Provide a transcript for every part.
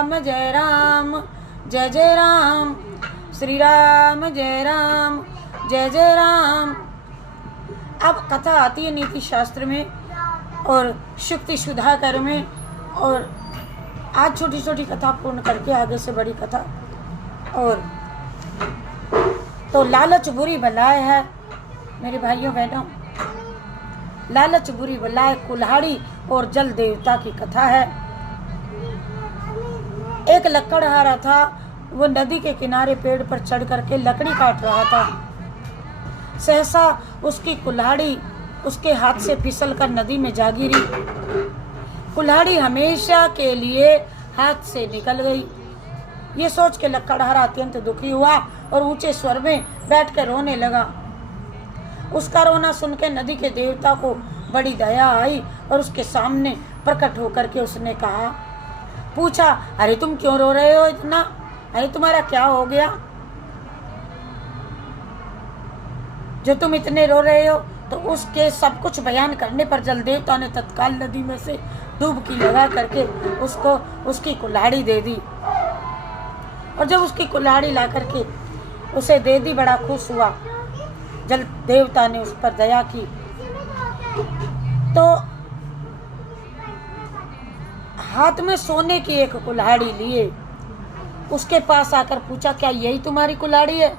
राम जय राम जय जय राम, श्री राम जय राम जय जय राम। अब कथा आती है नीति शास्त्र में और शुक्ति सुधाकर में, और आज छोटी छोटी कथा पूर्ण करके आगे से बड़ी कथा। और तो लालच बुरी बलाए है मेरे भाइयों बहनों, लालच बुरी बलाए, कुल्हाड़ी और जल देवता की कथा है। एक लकड़हारा था, वो नदी के किनारे पेड़ पर चढ़ करके लकड़ी काट रहा था। सहसा उसकी कुल्हाड़ी उसके हाथ से फिसल कर नदी में जा गिरी। कुल्हाड़ी हमेशा के लिए हाथ से निकल गई। ये सोच के लकड़हारा अत्यंत दुखी हुआ और ऊंचे स्वर में बैठकर रोने लगा। उसका रोना सुनकर नदी के देवता को बड़ी दया आई और उसके सामने प्रकट होकर के उसने कहा, पूछा, अरे तुम क्यों रो रहे हो इतना? अरे तुम्हारा क्या हो गया जो तुम इतने रो रहे हो? तो उसके सब कुछ बयान करने पर जल देवता ने तत्काल नदी में से डुबकी लगा करके उसको उसकी कुल्हाड़ी दे दी। और जब उसकी कुल्हाड़ी ला करके उसे दे दी, बड़ा खुश हुआ। जल देवता ने उस पर दया की तो हाथ में सोने की एक कुल्हाड़ी लिए उसके पास आकर पूछा, क्या यही तुम्हारी कुल्हाड़ी है?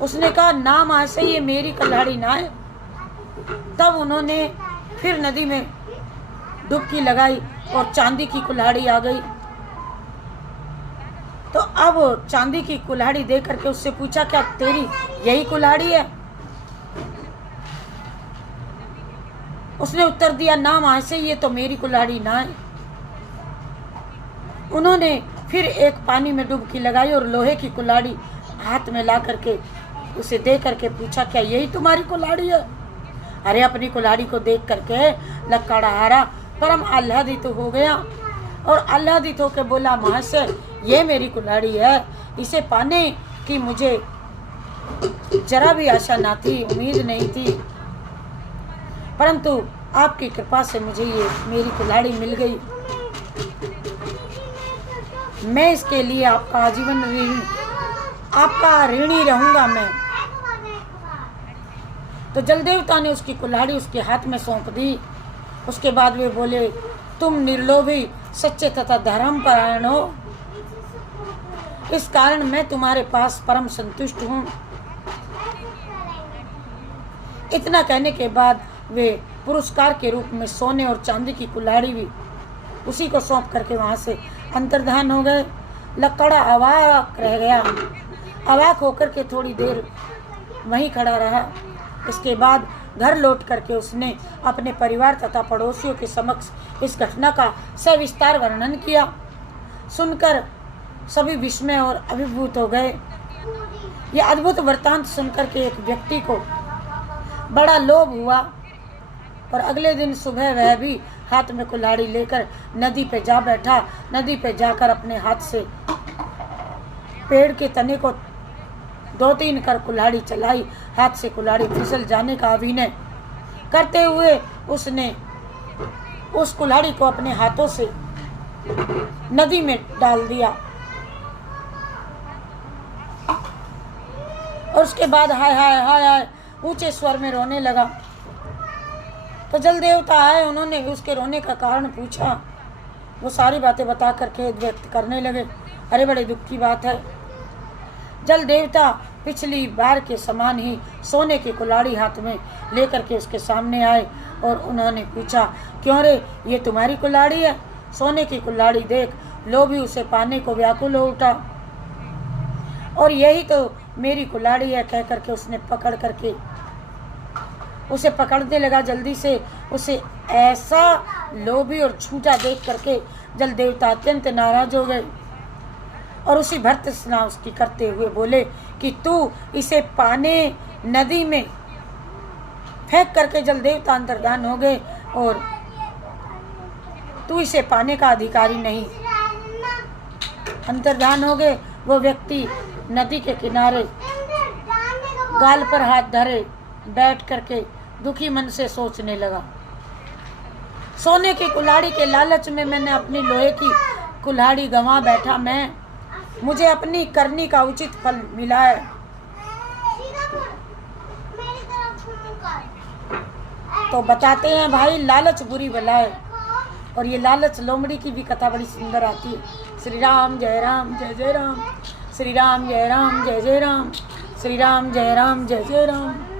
उसने कहा, ना मां से ये मेरी कुल्हाड़ी ना है। तब उन्होंने फिर नदी में डुबकी लगाई और चांदी की कुल्हाड़ी आ गई। तो अब चांदी की कुल्हाड़ी देख करके उससे पूछा, क्या तेरी यही कुल्हाड़ी है? उसने उत्तर दिया, ना मां से ये तो मेरी कुल्हाड़ी ना है। उन्होंने फिर एक पानी में डुबकी लगाई और लोहे की कुल्हाड़ी हाथ में ला करके उसे दे करके पूछा, क्या यही तुम्हारी कुल्हाड़ी है? अरे अपनी कुल्हाड़ी को देख करके लकड़हारा परम आह्लादित हो गया और आह्लादित होकर बोला, मां से ये मेरी कुल्हाड़ी है, इसे पाने की मुझे जरा भी आशा ना थी, उम्मीद नहीं थी, परंतु आपकी कृपा से मुझे ये मेरी कुल्हाड़ी मिल गई। मैं इसके लिए आपका आजीवन आपका ऋणी रहूंगा मैं। तो जल देवता ने उसकी कुल्हाड़ी उसके हाथ में सौंप दी। उसके बाद वे बोले, तुम निर्लोभी, सच्चे तथा धर्मपरायण हो, इस कारण मैं तुम्हारे पास परम संतुष्ट हूँ। इतना कहने के बाद वे पुरस्कार के रूप में सोने और चांदी की कुल्हाड़ी भी उसी को सौंप करके वहां से अंतर्धान हो गए। लकड़ा अवाक रह गया। अवाक होकर के थोड़ी देर वहीं खड़ा रहा। इसके बाद घर लौट करके उसने अपने परिवार तथा पड़ोसियों के समक्ष इस घटना का सविस्तार वर्णन किया। सुनकर सभी विस्मय और अभिभूत हो गए। यह अद्भुत वृत्तांत सुनकर के एक व्यक्ति को बड़ा लोभ हुआ और अगले दिन सुबह वह भी हाथ में कुल्हाड़ी लेकर नदी पे जा बैठा। नदी पे जाकर अपने हाथ से पेड़ के तने को 2-3 कर कुल्हाड़ी चलाई। हाथ से कुल्हाड़ी फिसल जाने का अभिनय करते हुए उसने उस कुल्हाड़ी को अपने हाथों से नदी में डाल दिया और उसके बाद हाय हाय हाय हाय ऊंचे स्वर में रोने लगा। तो जल देवता आए, उन्होंने उसके रोने का कारण पूछा। वो सारी बातें बता कर खेद व्यक्त करने लगे। अरे बड़े दुख की बात है। जल देवता पिछली बार के समान ही सोने की कुल्हाड़ी हाथ में लेकर के उसके सामने आए और उन्होंने पूछा, क्यों रे, ये तुम्हारी कुल्हाड़ी है? सोने की कुल्हाड़ी देख लोभी उसे पाने को व्याकुल हो उठा और यही तो मेरी कुल्हाड़ी है कह करके उसने पकड़ करके उसे पकड़ने लगा। जल्दी से उसे ऐसा लोभी और झूठा देख करके जल देवता अत्यंत नाराज हो गए और उसी भर्त्सना उसकी करते हुए बोले कि तू इसे पाने नदी में फेंक करके जल देवता अंतर्धान हो गए और तू इसे पाने का अधिकारी नहीं। अंतर्धान हो गए। वो व्यक्ति नदी के किनारे गाल पर हाथ धरे बैठ करके दुखी मन से सोचने लगा। सोने की कुल्हाड़ी के लालच में मैंने अपनी लोहे की कुल्हाड़ी गंवा बैठा मैं। मुझे अपनी करनी का उचित फल मिला है। तो बताते हैं भाई, लालच बुरी बला है। और ये लालच लोमड़ी की भी कथा बड़ी सुंदर आती है। श्री राम जय जय राम, श्री राम जय जय राम, श्री राम जय जय राम, जय जय राम।